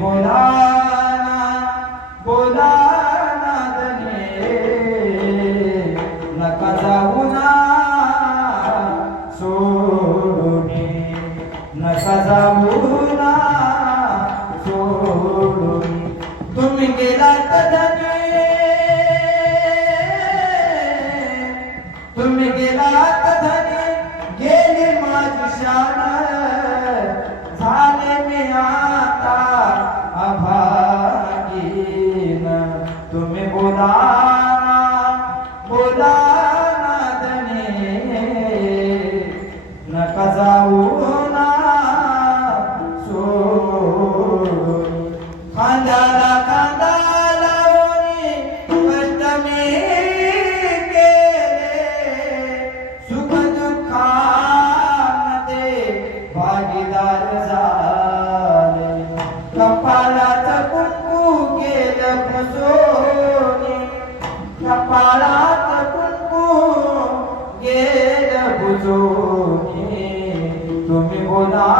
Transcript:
बोला बोला नादने नका जाऊ ना सोडून नका जाऊ ना सोडून तुम्ही गेलात धनी तुम्ही गेलात धनी गेली माझी शान झाले मी आता अभागीन तुम्ही बोला बोला नादने नका जाऊ ना सोडून खांद्याला खांदा लावून कष्ट मी केले सुख दुःखामध्ये भागीदार झाले कपाळात कुंकू केलं पुसोनी कपाळात कुंकू गेलं पुसोनी तुम्ही बोला